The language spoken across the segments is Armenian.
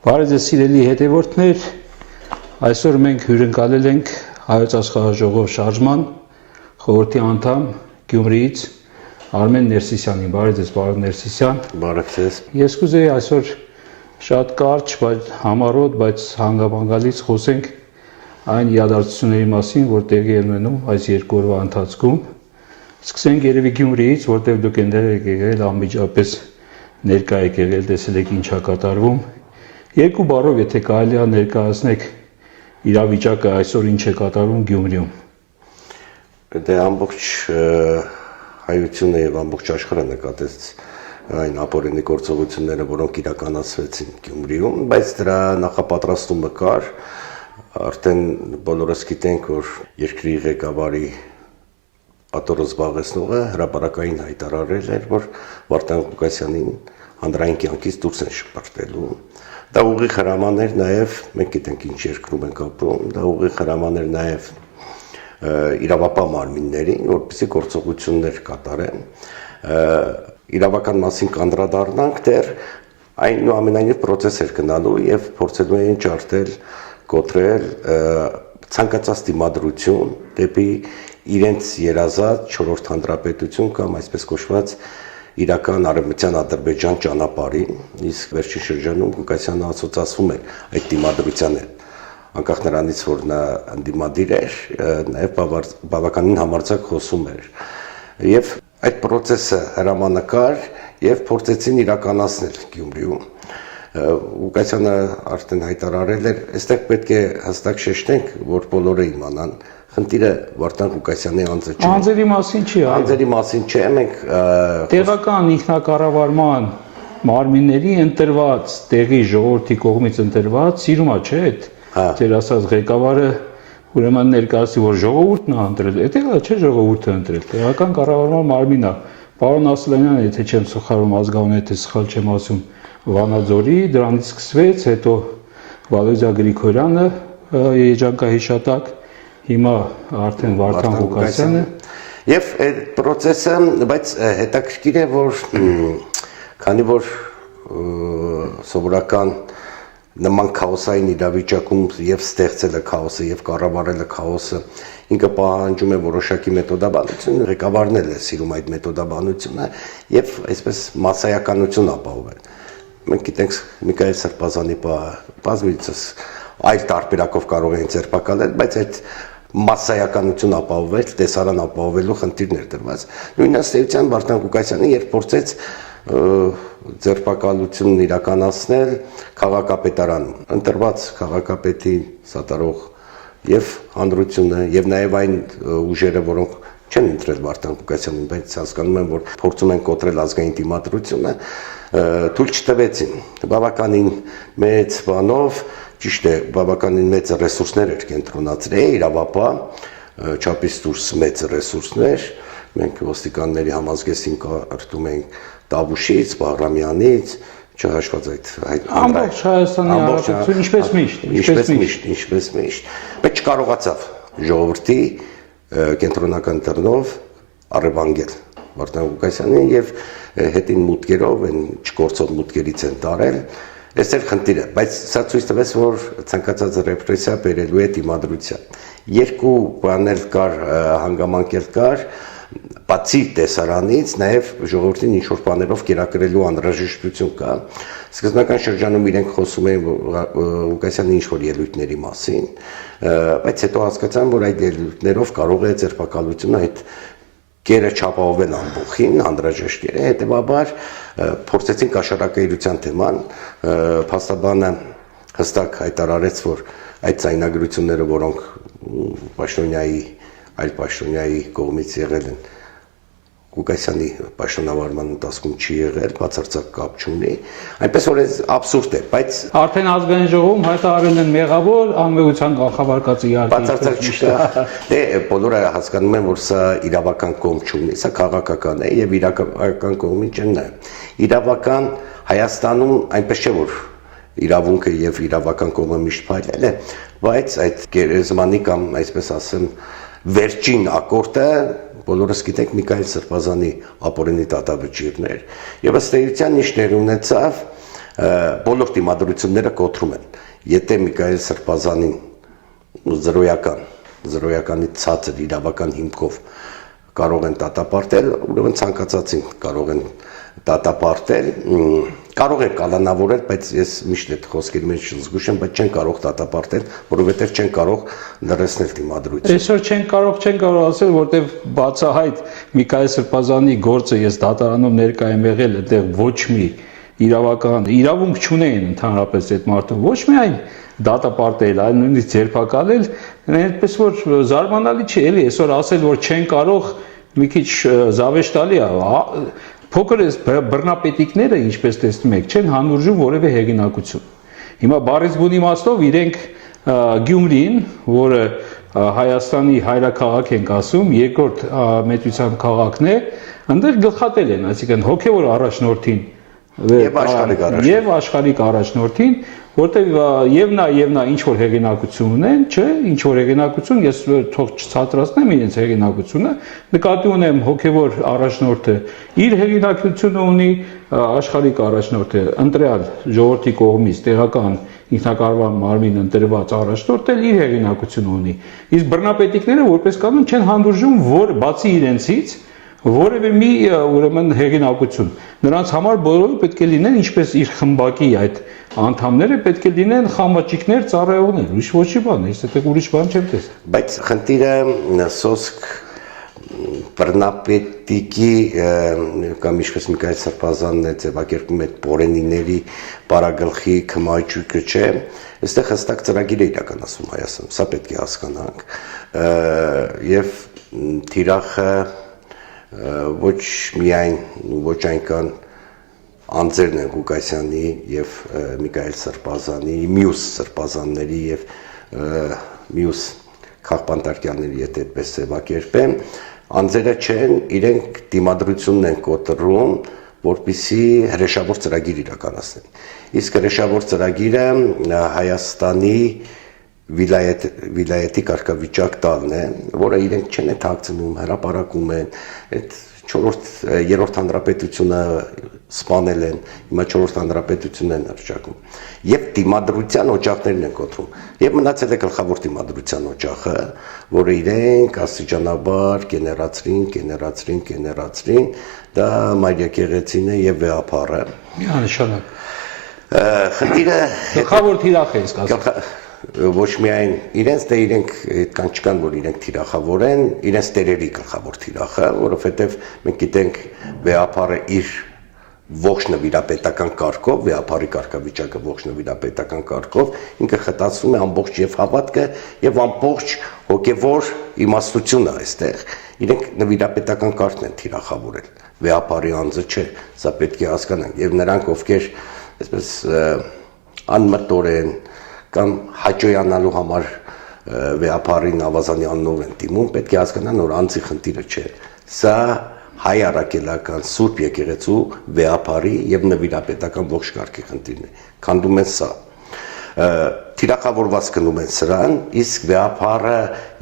Բարև ձեզ սիրելի հետևորդներ, այսօր մենք հյուրընկալել ենք Հայոց Աշխարհաժողով շարժման խորհրդի անդամ Գյումրիից Արմեն Ներսիսյանին։ Բարև ձեզ, պարոն Ներսիսյան։ Բարև ձեզ։ Ես կուզեի այսօր շատ կարճ, բայց համառոտ, բայց հանգամանալից խոսենք այն իրադարձությունների մասին, որ տեղի են ունենում այս երկու օրվա ընթացքում։ Սկսենք երևի Գյումրիից, որտեղ դուք այնտեղ եք եղել, անմիջապես ներկա եք եղել, տեսել եք ինչ է կատարվում։ Երկու բառով, եթե կարելի է ներկայացնեք իրավիճակը այսօր ինչ է կատարվում Գյումրիում։ Դե ամբողջ հայությունը եւ ամբողջ աշխարհը նկատեց այն ապօրինի գործողությունները, որոնք իրականացվեցին Գյումրիում, բայց դրա նախապատրաստումը կար, արդեն բոլորս գիտենք, որ երկրի ղեկավարի ատորը զբաղեցնողը հրապարակային հայտարարել էր, որ Վարդան Ղուկասյանին հանրային կյանքից դուրս են շպրտելու։ Դա ուղիղ հրաման էր նաև, մենք գիտենք ինչ երկրում ենք ապրում, դա ուղիղ հրաման էր նաև իրավապահ մարմիններին, որպեսզի գործողություններ կատարեն։ Իրավական մասին կանդրադառնանք, դեռ այնուամենայնիվ process էր գնալու եւ փորձելու էին ջարդել, կոտրել ցանկացած դիմադրություն դեպի իրենց երազած 4-րդ հանրապետություն կամ այսպես կոչված իրական արևմտյան Ադրբեջան ճանապարհին, իսկ վերջին շրջանում Ղուկասյանը ասոցացվում էր այդ դիմադրության հետ, անկախ նրանից, որ նա ընդդիմադիր էր, նաև բավականին համարձակ խոսում էր։ Եվ այդ process-ը հրամանակար եւ փորձեցին իրականացնել Գյումրիում։ Ղուկասյանը արդեն հայտարարել էր, այստեղ պետք է հստակ շեշտենք, որ բոլորը իմանան, խնդիրը Վարդան Ղուկասյանի անձը չէ։ Անձերի մասին չի, Անձերի մասին չէ, մենք տեղական ինքնակառավարման մարմինների ընտրված, տեղի ժողովրդի կողմից ընտրված, սիրումա չէ այդ ձեր ասած ղեկավարը ուրեմն ներկայացի, որ ժողովուրդն է ընտրել, այդտեղ չէ ժողովուրդը ընտրել, տեղական կառավարման մարմինն է։ Պարոն Ասլանյանը, եթե չեմ սխալվում, ազգանուն եթե սխալ չեմ ասում, Վանաձորի, դրանից սկսվեց, հետո Վալոզիա Գրիգորյանը երջանկահիշատակ, հիմա արդեն Վարդան Ղուկասյանը։ Եվ այդ process-ը, բայց հետաքրքիր է, որ քանի որ սովորական նման քաոսային իրավիճակում եւ ստեղծելը քաոսը եւ կառավարելը քաոսը ինքը պահանջում է որոշակի մեթոդաբանություն, ղեկավարն է սիրում այդ մեթոդաբանությունը եւ այսպես մասսայականություն ապահովել։ Մենք գիտենք Միքայել Սրբազանի բազմիցս այլ տարբերակով կարող են ձերբակալել, բայց այդ մասսայականություն ապահովել, տեսարան ապահովելու խնդիրներ դրված։ Նույն ըստեյության Վարդան Ղուկասյանը երբ փորձեց ձերբակալությունն իրականացնել քաղաքապետարանում, ընտրված քաղաքապետի սատարող եւ հանրությունը եւ նաեւ այն ուժերը, որոնք չեն ընտրել Վարդան Ղուկասյանին, բայց հասկանում են, որ փորձում են կոտրել ազգային դիմադրությունը, թույլ չտվեցին։ Բավականին մեծ բանով, ճիշտ է, բավականին մեծ ռեսուրսներ էր կենտրոնացրել, իրավապահ, չափից դուրս մեծ ռեսուրսներ, մենք ոստիկանների համազգեստին կարդում ենք Տավուշից, Բաղրամյանից, չհաշված այդ ամբողջ Հայաստանի Հանրապետություն, ինչպես միշտ, բայց չկարողացավ ժողովրդի կենտրոնական դռնով առևանգել Վարդան Ղուկասյանին եւ հետին մուտքերով են չկործող մուտքերից են տարել, այստեղ խնդիրը, բայց սա ցույց տվեց, որ ցանկացած ռեպրեսիա բերելու է դիմադրության։ Երկու բաներ կար, հանգամանքեր կար, բացի տեսարանից, նաև ժողովրդին ինչ-որ բաներով կերակրելու անհրաժեշտություն կա։ Սկզբնական շրջանում իրենք խոսում էին Ղուկասյանի ինչ-որ ելույթների մասին, բայց հետո հասկացան, որ այդ ելույթներով կարող է ձերբակալությունը այդ կերը չապահովել ամբողջին, անհրաժեշտ է, հետևաբար փորձեցին կաշառակերության թեման, փաստաբանը հստակ հայտարարեց, որ այդ ձայնագրությունները, որոնք այլ պաշտոնյայի կողմից եղել են, Ղուկասյանի պաշտոնավարման ընթացքում չի եղել, բացարձակ կապ չունի, այնպես որ ez абսուրդ է, բայց արդեն ազգային ժողովում հայտարարել են մեղավոր, անմեղության կանխավարկածը իհարկե բացարձակ չկա։ Դե բոլորը հասկանում են, որ սա իրավական կողմ չունի, սա քաղաքական է եւ իրավական կողմին չեն նայում։ Իրավական Հայաստանում այնպես չէ, որ իրավունքը եւ իրավական կողմը միշտ փայլել է, բայց այդ գերեզմանի կամ այսպես ասեմ վերջին ակորդը բոլորս գիտենք Միքայել Սրբազանի ապօրինի դատավճիռներ եւ ըստ էության ինչ տեղ ունեցավ բոլոր դիմադրությունները կոտրում են։ Եթե Միքայել Սրբազանին զրոյականից ցածր իրավական հիմքով կարող են դատապարտել, ուրեմն ցանկացածին կարող են դատապարտել, կարող են կալանավորել, բայց ես միշտ այդ խոսքերի մեջ զգուշ եմ, բայց չեն կարող դատապարտել, որովհետև չեն կարող լրացնել դիմադրությունը։ Այսօր չեն կարող ասել, որտեվ բացահայտ Միքայել Սրբազանի գործը ես դատարանում ներկա եմ եղել, այդտեղ ոչ մի իրավունք չունեն ընդհանրապես այդ մարդուն, ոչ միայն դատապարտել, այլ նույնիսկ ձերբակալել, այդպես որ զարմանալի չի, էլի այսօր ասել, որ չեն կարող, մի քիչ զավեշտալի է, փոքր էս բռնապետիկները, ինչպես տեսնում եք, չեն հանուրժում որևէ հեղինակություն։ Հիմա բառից բուն իմաստով իրենք Գյումրին, որը Հայաստանի հայրաքաղաք ենք ասում, երկրորդ մեծության քաղաքն է, այնտեղ գլխատել են, այսինքն հոգևոր առաջնորդին եւ աշխարհիկ առաջնորդին, որտեղ եւ նա ինչ որ հեղինակություն ունեն, չէ, ինչ որ հեղինակություն, ես թող չցածրացնեմ իրենց հեղինակությունը, նկատի ունեմ հոգևոր առաջնորդը իր հեղինակությունը ունի, աշխարհիկ առաջնորդը ընտրյալ ժողովրդի կողմից տեղական ինքնակառավարման մարմին ընտրված առաջնորդը իր հեղինակությունը ունի։ Իսկ բռնապետիկները որպես կանոն չեն հանդուրժում, որ բացի իրենցից որևէ մի ուրեմն հեղինակություն։ Նրանց համար բոլորը պետք է լինեն, ինչպես իր խմբակի այդ անդամները պետք է լինեն խամաճիկներ, ծառայողներ, ուրիշ ոչի բան, ես այդտեղ ուրիշ բան չեմ տեսել։ Բայց խնդիրը սոսկ բռնապետիկի կամ ինչպես Միքայել Սրբազանն է ձևակերպում այդ պորենիների բարագլխի քմաճուկը չէ, այստեղ հստակ ծրագիր է իրականացում Հայաստանում, սա պետք է հասկանանք, եւ թիրախը ոչ միայն ոչ այնքան անձերն են Ղուկասյանի եւ Միքայել Սրբազանի, մյուս Սրբազանների եւ մյուս քաղբանտարկյանների, եթե այդպես ձևակերպեմ, անձերը չեն, իրենք դիմադրությունն են կոտրում, որպեսզի հրեշավոր ծրագիր իրականացնեն։ Իսկ հրեշավոր ծրագիրը Հայաստանի վիլայետի կարգավիճակ տալն է, որը իրենք չեն թաքցնում, հրապարակում են, այդ երրորդ հանրապետությունը սպանել են, հիմա չորրորդ հանրապետությունն են հռչակում, եւ դիմադրության օջախներն են կոտրում, եւ մնացել է գլխավոր դիմադրության օջախը, որը իրենք աստիճանաբար գեներացրին, դա Մայրաքաղաքին է եւ Վեհապարը։ Միանշանակ։ Խնդիրը գլխավոր թիրախ է ասում։ Ոչ միայն իրենց, դե իրենք այդքան չկան, որ իրենք թիրախավոր են, իրենց տերերի գլխավոր թիրախը, որովհետև մենք գիտենք Վեհապարը իր ողջ նվիրապետական կարգով, Վեհապարի կարգավիճակը ողջ նվիրապետական կարգով, ինքը խտացվում է ամբողջ եւ հավատքը եւ ամբողջ հոգեվոր իմաստությունը այստեղ։ Իրենք նվիրապետական կարգն են թիրախավորել։ Վեհապարի անձը չէ, սա պետք է հասկանանք, եւ նրանք ովքեր այսպես անմտորեն կամ հաճոյանալու համար Վեհապարին ավազանի անունով են դիմում, պետք է հասկանան, որ անձի խնդիրը չէ։ Սա հայ առաքելական Սուրբ եկեղեցու Վեհապարի եւ նվիրապետական ողջ կարգի խնդիրն է։ Քանդում են սա։ Թիրախավորված գնում են սրան, իսկ Վեհապարը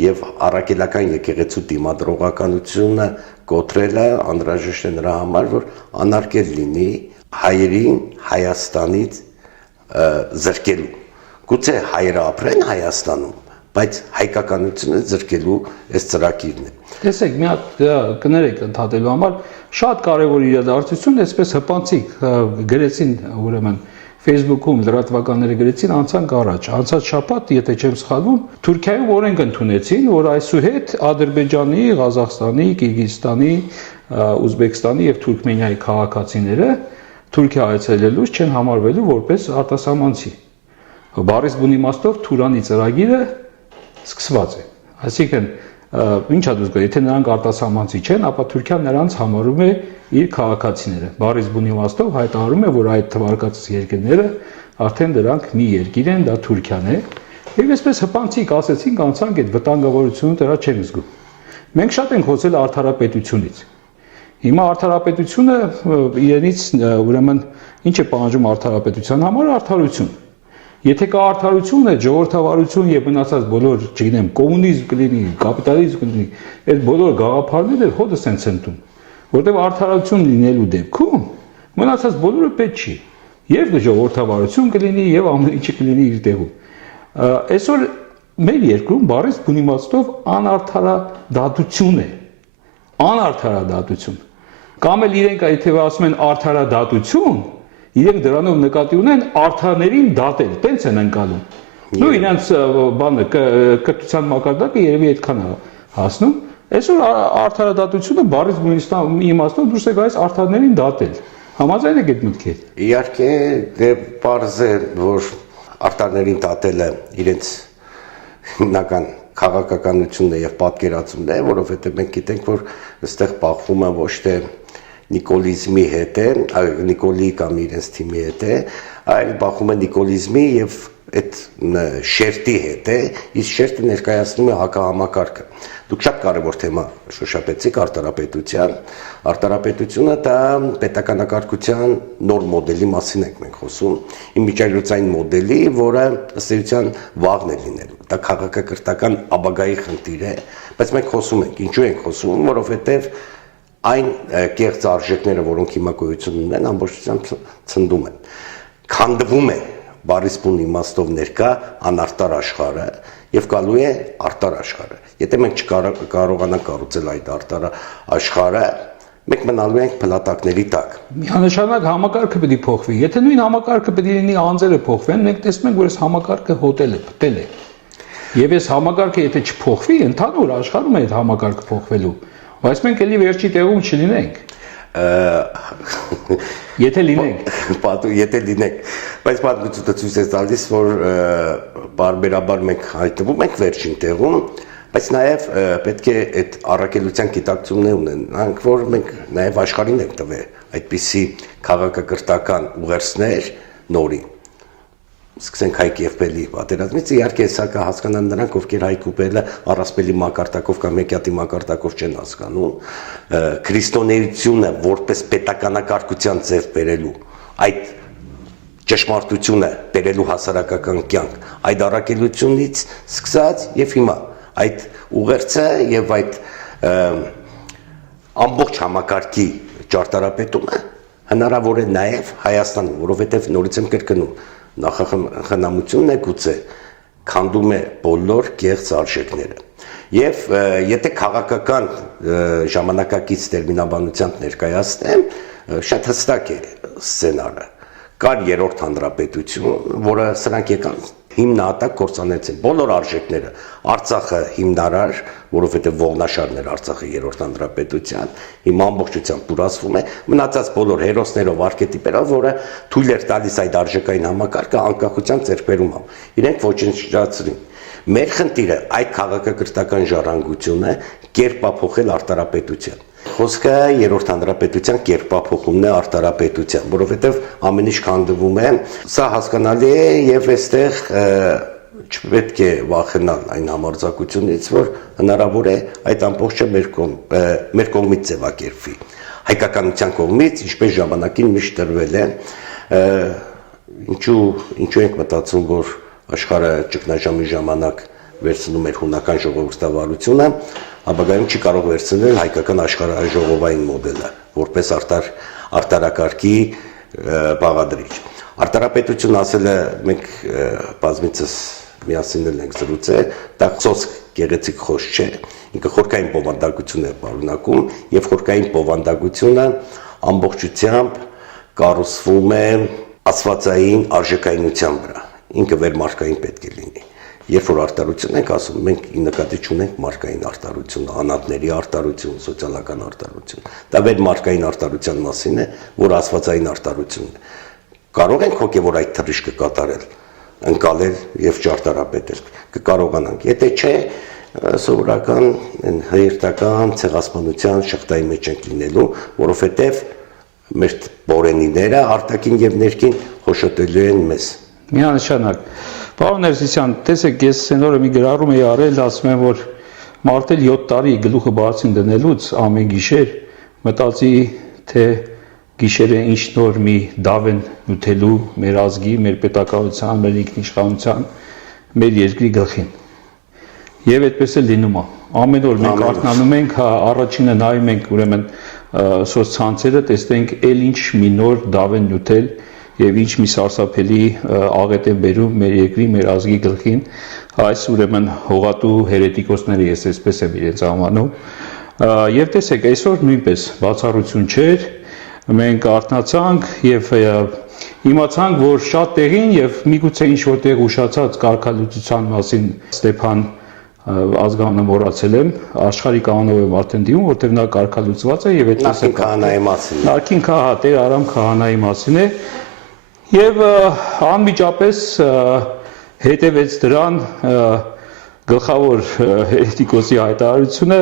եւ առաքելական եկեղեցու դիմադրողականությունը կոտրելը անհրաժեշտ է նրա համար, որ անարգել լինի հայերին Հայաստանից զրկելու։ Գուցե հայերը ապրեն Հայաստանում, բայց հայկականությունը զրկելու այս ծրագիրն է։ Տեսեք, մի հատ կներեք ընդհատելու համար շատ կարևոր իրադարձություն, այսպես հպանցիկ գրեցին, ուրեմն Facebook-ում լրատվականները գրեցին անցանք առաջ, անցած շաբաթ, եթե չեմ սխալվում, Թուրքիայում օրենք ընդունեցին, որ այսուհետ Ադրբեջանի, Ղազախստանի, Կիրգիզստանի, Ուզբեկստանի եւ Թուրքմենիայի քաղաքացիները Թուրքիա այցելելուց չեն համարվելու որպես արտասահմանցի։ Բառից բուն իմաստով Թուրանի ծրագիրը սկսված է։ Այսինքն, ինչ ա դուք, եթե նրանք արտասահմանցի չեն, ապա Թուրքիան նրանց համարում է իր քաղաքացիները։ Բառից բուն իմաստով հայտարարում է, որ այդ թվարկած երկրները արդեն դրանք մի երկիր են, դա Թուրքիան է։ Եվ այսպես հպանցիկ ասեցինք, անցանք այդ վտանգավորությունը դրա չեմ զգում։ Մենք շատ ենք խոսել արդարապետությունից։ Հիմա արդարապետությունը իրենից ուրեմն ինչ է պահանջում արդարապետության համար արդարություն։ Եթե կա արդարություն, այդ ժողովրդավարություն եւ մնացած բոլոր, չգիտեմ, կոմունիզմ կլինի, կապիտալիզմ կլինի, այդ բոլոր գաղափարները հոդս են ցնտում, որտեղ արդարություն լինելու դեպքում մնացած բոլորը պետք չի։ Եվ ժողովրդավարություն կլինի, եւ ամեն ինչը կլինի իր տեղում։ Այսօր մեր երկրում բառից բուն իմաստով անարդարադատություն է։ Անարդարադատություն։ Կամ էլ իրենք եթե ասում են արդարադատություն, իրենք դրանով նկատի ունեն արդարներին դատել, տենց են ընկալում։ Նու իրենց բանը կրթության մակարդակը երևի այդքան է հասնում։ Այսօր արդարադատությունը բառից բուն իմաստով դուրս է գալիս արդարներին դատել։ Համաձայն եք այդ մտքին։ Իհարկե, դե պարզ է, որ արդարներին դատելը իրենց հիմնական քաղաքականությունն է եւ պատկերացումն է, որովհետեւ մենք գիտենք, որ այստեղ բախվում է ոչ թե նիկոլիզմի հետ է, նիկոլի կամ իրենց թիմի հետ է, այլ բախվում է նիկոլիզմի եւ այդ շերտի հետ է, իսկ շերտը ներկայացնում է հակահամակարգը։ Դուք շատ կարևոր թեմա շոշափեցիք արտարապետությունը դա պետականակարգության նոր մոդելի մասին ենք մենք խոսում, իմիջիայլոցային մոդելի, որը ըստ էության վաղն է լինելու։ Դա քաղաքակրթական ապագայի խնդիր է, բայց մենք խոսում ենք, ինչու ենք խոսում, որովհետև այն կեղծ արժեքները, որոնք հիմա գոյություն ունեն, ամբողջությամբ ցնդում են։ Քանդվում է բառից բուն իմաստով ներկա անարտար աշխարհը եւ գալու է արտար աշխարհը։ Եթե մենք չկարողանանք կառուցել այդ արտար աշխարհը, մենք մնալու ենք փլատակների տակ։ Միանշանակ համակարգը պետք է փոխվի։ Եթե նույն համակարգը պետք է լինի անձերը փոխվեն, մենք տեսնում ենք, որ այս համակարգը հոտել է, փտել է։ Եվ այս համակարգը եթե չփոխվի, ընդհանուր աշխարհում է այդ համակարգը փոխվելու, բայց մենք էլի վերջի տեղում չլինենք։ Եթե լինենք, եթե լինենք, բայց պատմությունը ցույց է տալիս, որ բարբերաբար մենք հայտնվում ենք վերջին տեղում, բայց նաև պետք է այդ առաքելության գիտակցումներ ունենանք, որ մենք նաև աշխարհին ենք տվել այդպիսի քաղաքակրթական ուղերձներ նորին։ Սկսենք Հայք-Եվպելի պատերազմից, իհարկե սա կհասկանան նրանք, ովքեր Հայք-Եվպելը առասպելի մակարդակով կամ Մեկյատի մակարդակով չեն հասկանում, քրիստոնեությունը որպես պետականակարգության ձև բերելու, այդ ճշմարտությունը բերելու հասարակական կյանք, այդ առաքելությունից սկսած եւ հիմա այդ ուղերձը եւ այդ ամբողջ համակարգի ճարտարապետումը հնարավոր է նաեւ Հայաստանում, որովհետեւ նորից եմ կրկնում նախախնամությունն է գուցե քանդում է բոլոր կեղծ արժեքները եւ եթե քաղաքական ժամանակակից տերմինաբանությամբ ներկայացնեմ շատ հստակ է սցենարը կար երրորդ հանրապետություն որը սրանք եկան հիմնահատակ կործանեցին բոլոր արժեքները Արցախը հիմնարար որովհետեւ ողնաշարներ Արցախի երրորդ հանրապետության հիմա ամբողջությամբ դուրասվում է մնացած բոլոր հերոսներով արքետիպերով որը թույլ էր տալիս այդ արժեքային համակարգը անկախության ձեռքբերումով իրենք ոչնչացրին մեր խնդիրը այդ քաղաքակրթական ժառանգությունը կերպափոխել արտարապետության խոսքը երրորդ հանրապետության կերպափոխումն է արտարապետության, որովհետև ամեն ինչ քանդվում է, սա հասկանալի է եւ այստեղ չպետք է վախենալ այն համարձակությունից, որ հնարավոր է այդ ամբողջը մեր կողմից ձևակերպվի։ Հայկականության կողմից, ինչպես ժամանակին միշտ տրվել է, ինչու ենք մտածում, որ աշխարհը ճգնաժամի ժամանակ վերցնում էր հունական ժողովրդավարությունը, ապագայում չի կարող վերցնել հայկական աշխարհաժողովային մոդելը, որպես արտարակարգի բաղադրիչ։ Արտարապետություն ասելը մենք բազմիցս միասին ենք զրուցել, դա սոսկ գեղեցիկ խոսք չէ, ինքը խորքային բովանդակություն է պարունակում եւ խորքային բովանդակությունը ամբողջությամբ կառուցվում է աստվածային արժեքայնության վրա, ինքը վերմարկային պետք է լինի։ Երբ որ արտարություն ենք ասում, մենք նկատի չունենք մարկային արտարություն, անատների արտարություն, սոցիալական արտարություն։ Դա վերմարկային արտարության մասին է, որ աստվածային արտարությունն է։ Կարող ենք հոգևոր այդ թռիչքը կատարել, ընկալել եւ ճարտարապետել։ Կկարողանանք։ Եթե չէ, սովորական հերթական ցեղասպանության շղթայի մեջ ենք լինելու, որովհետեւ մեր բորենիները արտաքին եւ ներքին հոշոտելու են մեզ։ Միանշանակ Պարոն Ներսիսյան, տեսեք, ես սենորը մի գրառում էի արել, ասում եմ, որ մարտել 7 տարի գլուխը բարձին դնելուց ամեն գիշեր մտածի, թե գիշերը ինչ նոր մի դավ են նյութելու մեր ազգի, մեր պետականության, մեր ինքնիշխանության, մեր երկրի գլխին։ Եվ այդպես է լինում է։ Ամեն օր մենք արթնանում ենք, առաջինը նայում ենք ուրեմն սոցցանցերը, տեսնենք էլ ինչ մի նոր դավ են նյութել եւ ինչ մի սարսափելի աղետ են բերում մեր երկրի, մեր ազգի գլխին, այս ուրեմն հողատու հերետիկոսները, ես այսպես եմ իրենց անվանում, եւ տեսեք, այսօր նույնպես բացառություն չէր, մենք արթնացանք եւ իմացանք, որ շատ տեղին եւ միգուցե ինչ որտեղ ուշացած կարգալուծության մասին Ստեփան ազգանունը մոռացել եմ, աշխարհի կանոնով եմ արդեն դիմում, որտեղ նա կարգալուծված է եւ այդպես է քահանայի մասին։ Նախին Տեր Արամ քահանայի մասին է եւ անմիջապես հետևեց դրան գլխավոր հերետիկոսի հայտարարությունը,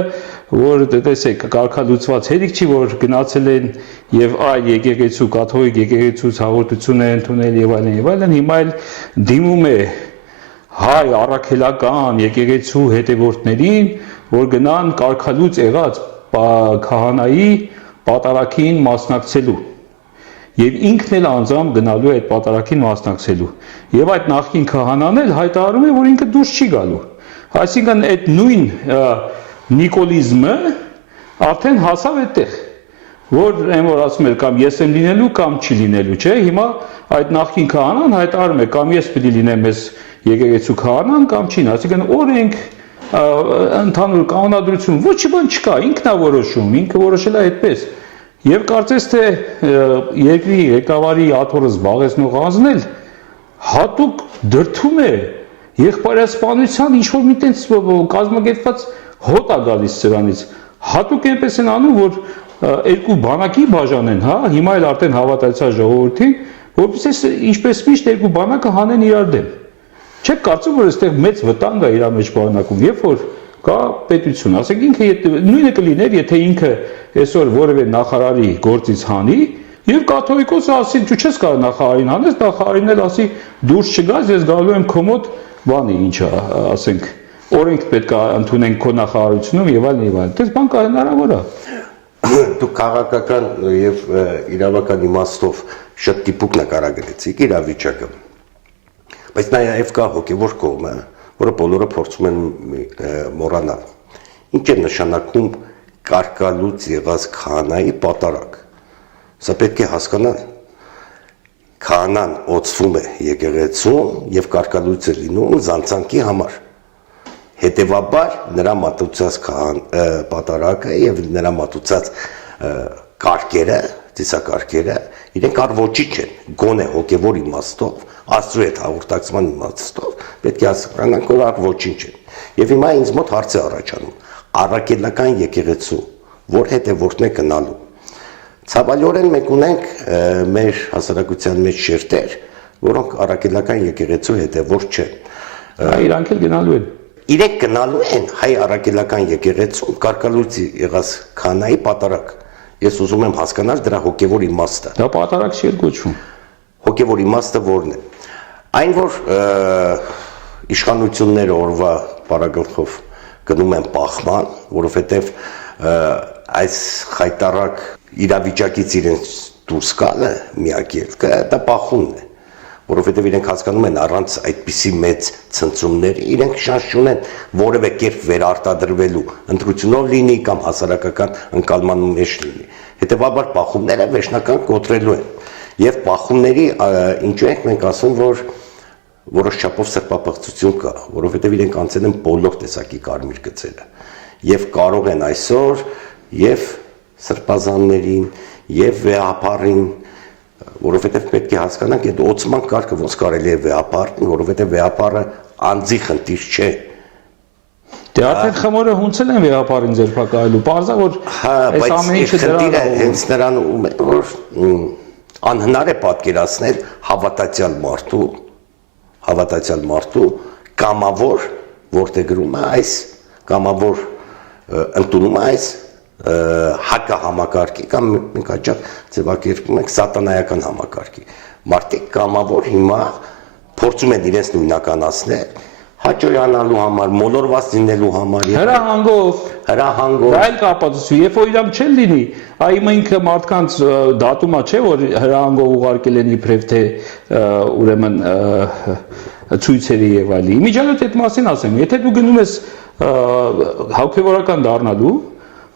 որ տեսեք կարգալուծված հերիք չի, որ գնացել են եւ այլ եկեղեցու կաթողիկ եկեղեցուց հաղորդություն են ընդունել եւ այլն, հիմա էլ դիմում է հայ առաքելական եկեղեցու հետևորդներին, որ գնան կարգալուծ եղած քահանայի պատարագին մասնակցելու եւ ինքն էլ անձամբ գնալու է այդ պատարագին մասնակցելու եւ այդ նախկին քահանան էլ հայտարարում է, որ ինքը դուրս չի գալու, այսինքն այդ նույն նիկոլիզմը արդեն հասավ այդտեղ, որ ասում էր կամ ես եմ լինելու կամ չի լինելու, չէ, հիմա այդ նախկին քահանան հայտարարում է կամ ես պիտի լինեմ ես եկեղեցու քահանան կամ չի, այսինքն օրենք ընդհանուր կանոնադրություն ոչ մի բան չկա, ինքն է որոշում, ինքը որոշել է այդպես եւ կարծես թե երկրի ղեկավարի աթոռը զբաղեցնող անձն էլ հատուկ դրթում է եղբայրասպանության ինչ որ մի տենց կազմակերպված հոտ է գալիս սրանից, հատուկ այնպես են անում, որ երկու բանակի բաժանեն, հա, հիմա էլ արդեն հավատացյալ ժողովրդին, որպեսզի ինչպես միշտ երկու բանակը հանեն իրար դեմ։ Չեք կարծում, որ այստեղ մեծ վտանգ է իր մեջ բանակում, երբ որ կա պետություն, ասենք ինքը նույնը կլիներ, եթե ինքը այսօր որևէ նախարարի գործից հանի, եւ կաթողիկոսը ասի, դու չես կարող նախարարին հանես, նախարարին էլ ասի, դուրս չգաս, ես գալու եմ քո մոտ բանի, ինչա, ասենք օրենք պետք է ընդունենք քո նախարարությունում եւ այլն եւ այլն։ Դες բան կա հնարավոր է։ Դու քաղաքական եւ իրավական իմաստով շատ տիպուկ նկարագրեցիք իրավիճակը։ Բայց նաեւ կա հոգեվոր կողմը, որը բոլորը փորձում են մոռանալ։ Ինչ է նշանակում կարգալուծ եղած քահանայի պատարագ։ Սա պետք է հասկանալ։ Քահանան օծվում է եկեղեցում եւ կարգալույց է լինում զանցանքի համար։ Հետևաբար նրա մատուցած պատարագը եւ նրա մատուցած կարգերը, ծիսակարգերը իրենք առոչիչ են, գոնե հոգեվոր իմաստով, Աստծո հետ հաղորդակցման իմաստով պետք է հասկանանք, որ առոչիչ են։ Եվ հիմա ինձ մոտ հարց է առաջանում. առաքելական եկեղեցու, որ հետևորդն է գնալու։ Ցավալիորեն մենք ունենք մեր հասարակության մեջ շերտեր, որոնք առաքելական եկեղեցու հետևորդ չեն։ Իրանք էլ գնալու են։ Իրենք գնալու են հայ առաքելական եկեղեցում կարգալույցի եղած քահանայի պատարագ։ Ես ուզում եմ հասկանալ դրա հոգեվոր իմաստը։ Դա պատարագ չի գոչվում։ Հոգեվոր իմաստը որն է։ Այն որ իշխանությունները օրվա параգլխով գնում են պահման, որովհետև այս խայտարակ իրավիճակից իրենց դուրս գալը միակ ելքը դա պահումն է, որովհետև իրենք հասկանում են առանց այդպիսի մեծ ցնցումների իրենք շանս չունեն որևէ կերպ վերարտադրվելու, ընտրությունով լինի կամ հասարակական ընկալման մեջ լինի։ Հետևաբար պահումները վերջնական կոտրելու են։ Եվ պահումների ինչու ենք մենք ասում, որ որոշ չափով սրբապղծություն կա, որովհետև իրենք անցել են բոլոր տեսակի կարմիր գծերը եւ կարող են այսօր եւ սրբազաններին եւ վեհապարին, որովհետեւ պետք է հասկանանք այդ օծման կարգը ոնց կարելի է վեհապարին, որովհետեւ վեհապարը անձի խնդիր չէ։ Դե արդեն խմորը հունցել են վեհապարին ձերբակայելու, բարձա որ այս ամեն ինչը դրա հենց նրան որ անհնար է պատկերացնել հավատացյալ մարդու կամավոր, որտեղ գրում է այս կամավոր ընդունում է այս հակահամակարգի կամ մենք հաճախ ձևակերպում ենք սատանայական համակարգի։ Մարդիկ կամավոր հիմա փորձում են իրենց նույնականացնել հաճոյանալու համար, մոլորված լինելու համար, հրահանգով, դա էլ կապացուցի, երբ որ իրամ չեն լինի, այ ինքը մարդկանց դատումա չէ, որ հրահանգով ուղարկել են իբրև թե ուրեմն ցույցերի եւ այլն։ Միջանոց այդ մասին ասեմ, եթե դու գնում ես հոգեվորական դառնալու,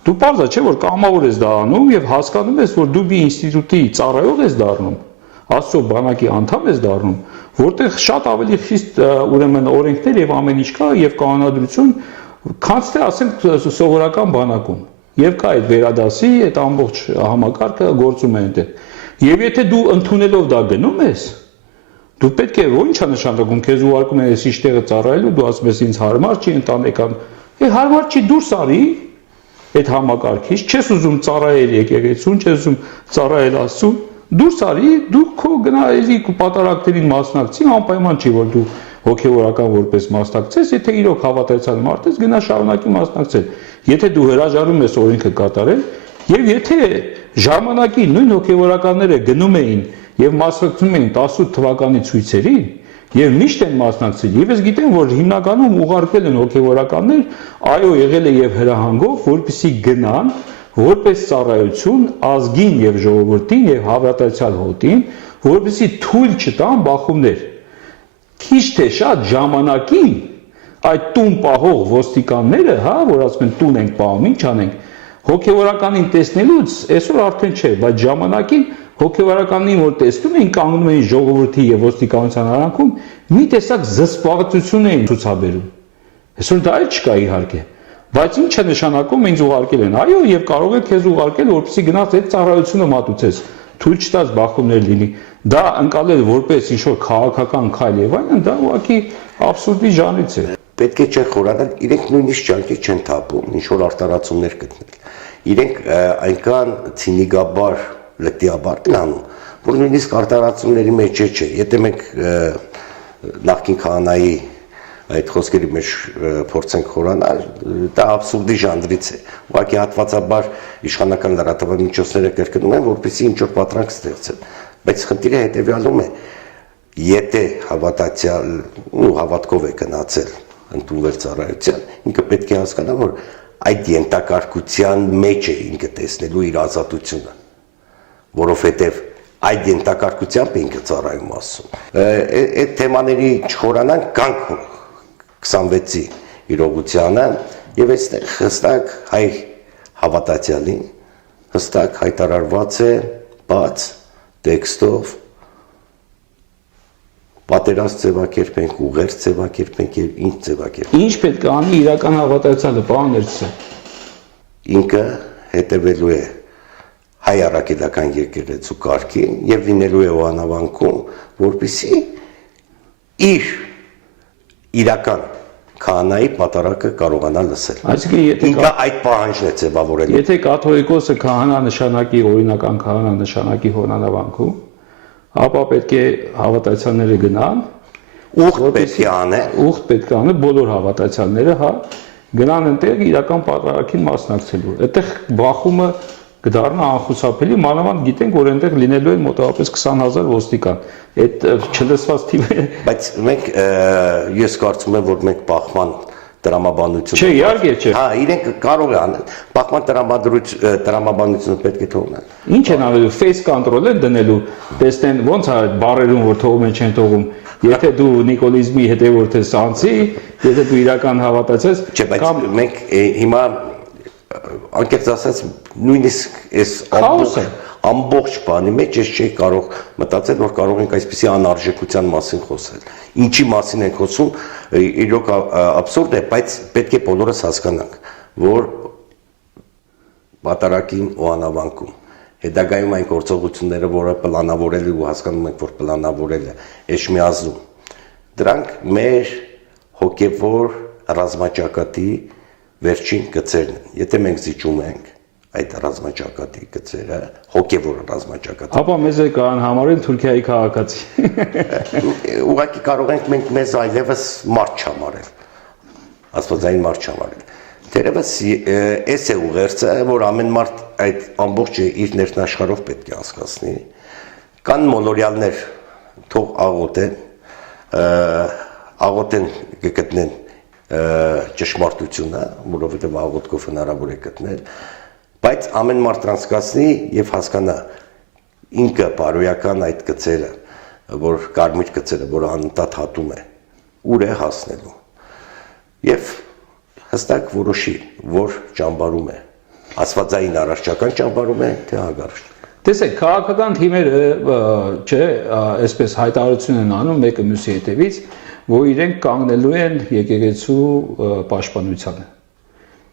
դու պարզ է չէ, որ կամավոր ես դա անում եւ հասկանում ես, որ դու մի ինստիտուտի ծառայող ես դառնում, Աստծո բանակի անդամ ես դառնում, որտեղ շատ ավելի խիստ ուրեմն օրենքներ եւ ամեն ինչ կա եւ կանոնադրություն, քան թե ասենք սովորական բանակում։ Եվ կա այդ վերադասի, այդ ամբողջ համակարգը գործում է այնտեղ։ Եվ եթե դու ընդունելով դա գնում ես, դու պետք է ոչ ինչա նշանակում, քեզ ուղարկում են այս իշխտեղը ծառայելու, դու ասում ես ինձ հարմար չի ընտանեկան։ Հարմար չի, դուրս արի այդ համակարգից, չես ուզում ծառայել եկեղեցուն, չես ուզում ծառայել Աստծուն, դուրս արի, դու քո գնահելի պատարակներին մասնակցի, անպայման չի, որ դու հոգևորական որպես մասնակցես, եթե իրոք հավատացյալ մարդ ես, գնա շարունակի մասնակցել։ Եթե դու հրաժարում ես օրենքը կատարել, եւ եթե ժամանակի նույն հոգևորականները գնում էին եւ մասնակցում էին 18 թվականի ցույցերին, եւ միշտ են մասնակցել, եւ ես գիտեմ, որ հիմնականում ուղարկվել են հոգևորականներ, այո, եղել է եւ հրահանգով, որպեսզի գնան որպես ծառայություն ազգին եւ ժողովրդին եւ հավատացյալ հոտին, որպեսզի թույլ չտան բախումներ։ Քիչ թե շատ ժամանակին այդ տուն պահող ոստիկանները, հա, որ ասում են տուն ենք պահում, ինչ անենք, հոգևորականին տեսնելուց այսօր արդեն չէ, բայց ժամանակին հոգևորականին որ տեսնում էին, կանգնում էին ժողովրդի եւ ոստիկանության արանքում, մի տեսակ զսպվածություն էին ցուցաբերում։ Այսօր դա էլ չկա իհարկե, բայց ինչ է նշանակում ինձ ուղարկել են, այո, եւ կարող է քեզ ուղարկել, որպեսզի գնաս այդ ծառայությունը մատուցես, թույլ չտաս բախումներ լինի։ Դա ընկալել որպես ինչ որ քաղաքական քայլ եւ այլն, դա ուղղակի աբսուրդի ժանրից է։ Պետք է չէ խորանալ, իրենք նույնիսկ ջանքի չեն թափում, ինչ որ արտարացումներ գտնել։ Իրենք այնքան ցինիկաբար լտիաբար են անում, որ նույնիսկ արտարացումների մեջ չէ։ Եթե մենք նախկին քահանայի այդ խոսքերի մեջ փորձենք խորանալ, դա աբսուրդի ժանրից է։ Ուղղակի հատվածաբար իշխանական լրատվամիջոցները կրկնում են, որպեսզի ինչ որ պատրանք ստեղծեն։ Բայց խնդիրը հետևյալում է, եթե հավատացյալ ու հավատքով է գնացել ընդունվել ծառայության, ինքը պետք է հասկանա, որ այդ ենթակարգության մեջ է ինքը տեսնելու իր ազատությունը, որովհետև այդ ենթակարգությամբ ինքը ծառայում ասում։ Այդ թեմաների չխորանանք, կանք 26-ի իրողությանը եւ այստեղ հստակ հայ հավատացյալին հստակ հայտարարված է բաց տեքստով պատերազմ ձևակերպենք, ուղերձ ձևակերպենք եւ ինչ ձևակերպենք։ Ինչ պետք է անի իրական հավատացյալը, պարոն Ներսիսյան։ Ինքը հետևելու է հայ առաքելական եկեղեցու կարգին եւ լինելու է օանավանքում, որպեսզի իր իրական քահանայի պատարակը կարողանա լսել։ Այսինքն եթե ինքը այդ պահանջն է ձևավորել։ Եթե կաթողիկոսը քահանա նշանակի, օրինական քահանա նշանակի հոնանավանքում, ապա պետք է հավատացյալները գնան, ուխտ պետք է անեն, ուխտ պետք է անեն բոլոր հավատացյալները, հա, գնան այնտեղ իրական պատարակին մասնակցելու։ Այդտեղ բախումը կդառնա անխուսափելի, մանավանդ գիտենք, որ այնտեղ լինելու են մոտավորապես 20,000 ոստիկան։ Այդ չլսված թիվը։ Բայց մենք ես կարծում եմ, որ մենք բախման տրամաբանություն։ Չէ, իհարկե չէ։ Հա, իրենք կարող են անել։ Բախման տրամաբանությունը պետք է թողնել։ Ինչ են անելու, face control են դնելու, տեսնեն ոնց է բարերում, որ թողում են, չեն թողում։ Եթե դու նիկոլիզմի հետևորդ ես անցի, եթե դու իրական հավատացես, չէ, բայց մենք հիմա անկեղծ ասած նույնիսկ այս ամբողջ բանի մեջ ես չի կարող մտածել, որ կարող ենք այսպիսի անարժեքության մասին խոսել։ Ինչի մասին ենք խոսում, իրոք աբսուրդ է, բայց պետք է բոլորս հասկանանք, որ պատարակին օանավանքում հետագայում այն գործողությունները, որը պլանավորել է ու հասկանում ենք, որ պլանավորել է Էջմիածնում, դրանք մեր հոգևոր ռազմաճակատի վերջին գծերն են։ Եթե մենք զիջում ենք այդ ռազմաճակատի գծերը, հոգևոր ռազմաճակատը, ապա մեզ է կան համարեն Թուրքիայի քաղաքացի։ Ուղղակի կարող ենք մենք մեզ այլևս մարդ չհամարել, աստվածային մարդ չհամարել։ Թերևս էս է ուղերձը, որ ամեն մարդ այդ ամբողջը իր ներքնաշխարհով պետք է անցկացնի։ Կան մոլորյալներ, թող աղոթեն կգտնեն ճշմարտությունը, որովհետև աղոթքով հնարավոր է գտնել, բայց ամեն մարդ անցկացնի եւ հասկանա ինքը բարոյական այդ գծերը, որ կարմիր գծերը, որ անընդհատ հատում է, ուր է հասնելու։ Եվ հստակ որոշի, որ ճամբարում է, աստվածային առարչական ճամբարում է, թե հագարշ։ Տեսեք, քաղաքական թիմերը, չէ, այսպես հայտարարություն են անում մեկը մյուսի հետևից, որ իրենք կանգնելու են եկեղեցու պաշտպանությանը։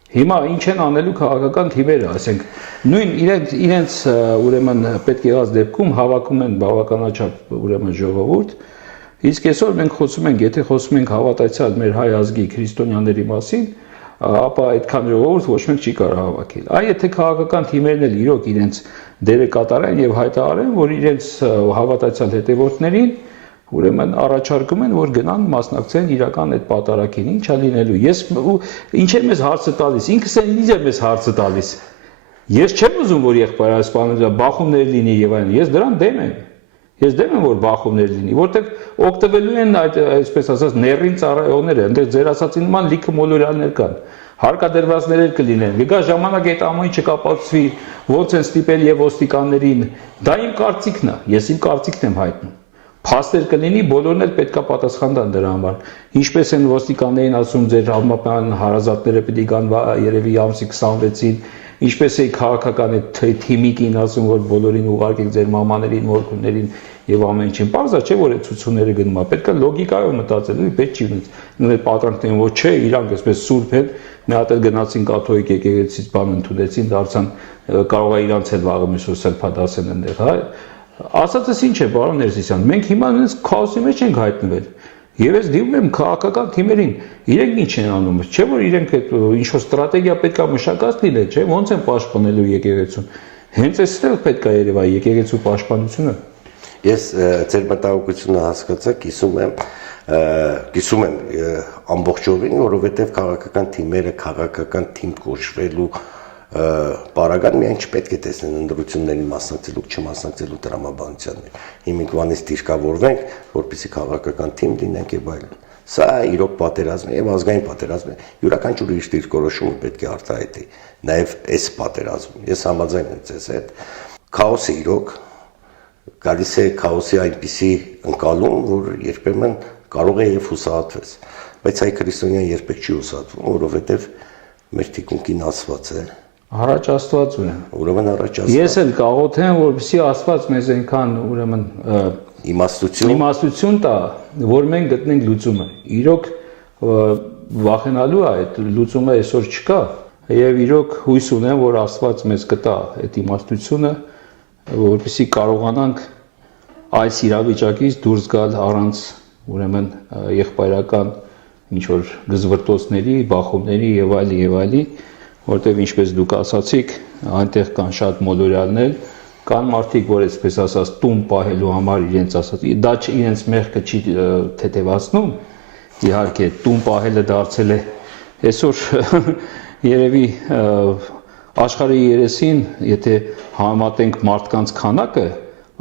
Հիմա ինչ են անելու քաղաքական թիմերը, ասենք, նույն իրենց ուրեմն պետք եղած դեպքում հավաքում են բավականաչափ ուրեմն ժողովուրդ, իսկ այսօր մենք խոսում ենք, եթե խոսում ենք հավատացյալ մեր հայ ազգի քրիստոնյաների մասին, ապա այդքան ժողովուրդ ոչ մեկ չի կարող հավաքել։ Այ եթե քաղաքական թիմերն էլ իրոք իրենց դերը կատարեն եւ հայտարարեն, որ իրենց հավատացյալ հետևորդներին ուրեմն առաջարկում են, որ գնան մասնակցեն իրական այդ պատարագին, ինչա լինելու։ Ես ինչ է մեզ հարցը տալիս, ինքս էլ ինձ է մեզ հարցը տալիս։ Ես չեմ ուզում, որ եղբայրս սպանելը բախումներ լինի եւ այլն։ Ես դրան դեմ եմ։ Ես դեմ եմ, որ բախումներ լինի, որտեղ օգտվելու են այդ այսպես ասած ներին ծառայողները, այնտեղ ձեր ասածի նման լիքը մոլորյալներ կան։ Հարկադրվածներ կլինեն։ Գա ժամանակ այդ ամենը չկապացվի, ոնց են ստիպել եւ ոստիկաններին։ Դա իմ կարծիքն է, ես իմ կարծիքն եմ հայտնում։ Փաստեր կլինի, բոլորն էլ պետքա պատասխան տան դրա համար։ Ինչպես են ոստիկաններին ասում, ձեր համապան հարազատները պետք է գան երևի ամսի 26-ին, ինչպես է քաղաքական այդ թիմիկին ասում, որ բոլորին ուղարկեք ձեր մամաներին, մորքուներին եւ ամեն ինչին։ Պարզա չէ, որ այդ ցուցումները գնում է։ Պետքա լոգիկայով մտածել, պետք չի ունենալ պատրանքներին, որ չէ, իրանք այսպես սուրբ են, մի հատ էլ գնացին կաթողիկ եկեղեցից բան ընդունեցին, դարձան կարող է իրանց էլ վաղը միշտ սրբադասեն այնտեղ, հա։ Ասածս ինչ է, պարոն Ներսիսյան, մենք հիմա նույնիսկ քաոսի մեջ ենք հայտնվել։ Եվ ես դիմում եմ քաղաքական թիմերին, իրենք ինչ են անում, չէ՞ որ իրենք այդ ինչ-որ ստրատեգիա պետքա մշակած լինել, չէ՞, ոնց են պաշտպանելու եկեղեցուն։ Հենց այստեղ պետքա երևա եկեղեցու պաշտպանությունը։ Ես ձեր մտահոգությունը հասկացա, կիսում եմ ամբողջովին, որովհետև քաղաքական թիմերը քաղաքական թիմ կոչվելու Պարագան միայն չպետք է տեսնեն ընդրություններին մասնակցելու, չմասնակցելու տրամաբանության մեջ։ Հիմիկվանից դիրքավորվենք, որպեսզի քաղաքական թիմ լինենք եւ այլն։ Սա իրոք պատերազմ է եւ ազգային պատերազմ է։ Յուրաքանչյուր իր դիրքորոշումը պետք է արտահայտի նաեւ այս պատերազմում։ Ես համաձայն եմ ձեզ հետ։ Քաոսը իրոք գալիս է քաոսի այնպիսի ընկալում, որ երբեմն կարող է եւ հուսահատվես։ Բայց հայ քրիստոնյան երբեք չի հուսահատվում, որովհետեւ մեր թիկունքին ասված է Առաջ Աստված ունեն։ Ուրեմն առաջ Աստված։ Ես էլ կաղոթեմ, որպեսզի Աստված մեզ այնքան ուրեմն իմաստություն տա, որ մենք գտնենք լուծումը։ Իրոք վախենալու է այդ լուծումը այսօր չկա, եւ իրոք հույս ունեմ, որ Աստված մեզ կտա այդ իմաստությունը, որպեսզի կարողանանք այս իրավիճակից դուրս գալ առանց ուրեմն եղբայրական ինչ որ գզվրտոցների, բախումների եւ այլի, որտեղ ինչպես դուք ասացիք, այնտեղ կան շատ մոլորյալներ, կան մարդիկ, որ այսպես ասած տուն պահելու համար իրենց ասած, դա իրենց մեղքը չի թեթևացնում, իհարկե տուն պահելը դարձել է այսօր երևի աշխարհի երեսին, եթե համատենք մարդկանց քանակը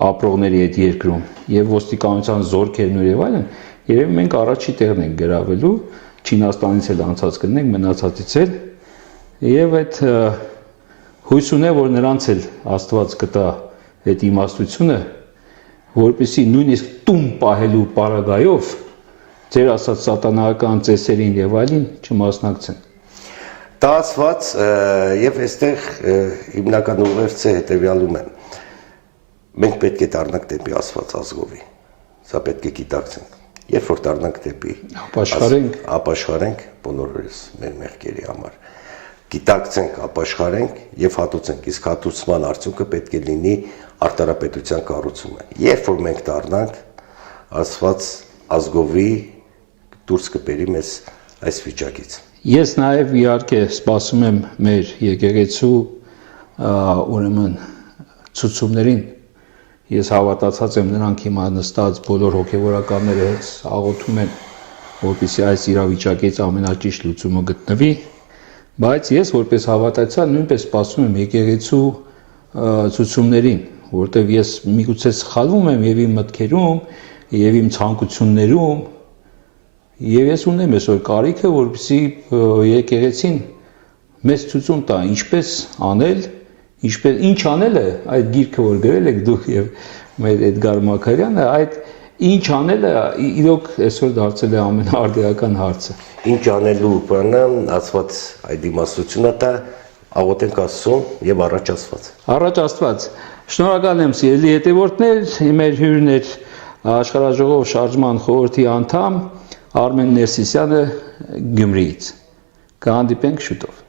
ապրողների այդ երկրում եւ ոստիկանության զորքերն ու եւ այլն, երևի մենք առաջի տեղն ենք գրավելու, Չինաստանից էլ անցած կնենք, մնացածից էլ եւ այդ հույս ունեմ, որ նրանց էլ Աստված կտա այդ իմաստությունը, որպեսզի նույնիսկ տուն պահելու պարագայով ձեր ասած սատանայական ծեսերին եւ այլին չմասնակցեն։ Դա ասված եւ այստեղ հիմնական ուղերձը հետեւյալում է։ Մենք պետք է դառնանք դեպի Աստված ազգովի։ Սա պետք է գիտակցենք։ Երբ որ դառնանք դեպի ապաշխարենք բոլորս մեր մեղքերի համար։ Գիտակցենք, ապաշխարենք եւ հատուցենք, իսկ հատուցման արդյունքը պետք է լինի արտարապետության կառուցումը։ Երբ որ մենք դառնանք Աստված ազգովի դուրս կբերի մեզ այս վիճակից։ Ես նաեւ իհարկե սպասում եմ մեր եկեղեցու ուրեմն ցուցումներին։ Ես հավատացած եմ նրանք հիմա նստած բոլոր հոգեվորականները աղոթում են, որպեսզի այս իրավիճակից ամենաճիշտ լուծումը գտնվի, բայց ես որպես հավատացյալ նույնպես սպասում եմ եկեղեցու ցուցումներին, որտեղ ես միգուցե սխալվում եմ եւ իմ մտքերում, եւ իմ ցանկություններում, եւ ես ունեմ այսօր կարիքը, որպեսզի եկեղեցին մեզ ցուցում տա ինչպես անել, ինչ անելը, այդ գիրքը որ գրել եք դուք եւ մեր Էդգար Մակարյանը, այդ ինչ անելը իրոք այսօր դարձել է ամենաարդիական հարցը։ Ինչ անելու բանը ասված այդ իմաստությունը դա աղոթենք Աստծուն եւ առաջ Աստված։ Առաջ Աստված, Շնորհակալ եմ սիրելի հետևորդներ, մեր հյուրն էր Աշխարհաժողով շարժման խորհրդի անդամ Արմեն Ներսիսյանը Գյումրիից։ Կհանդիպենք շուտով։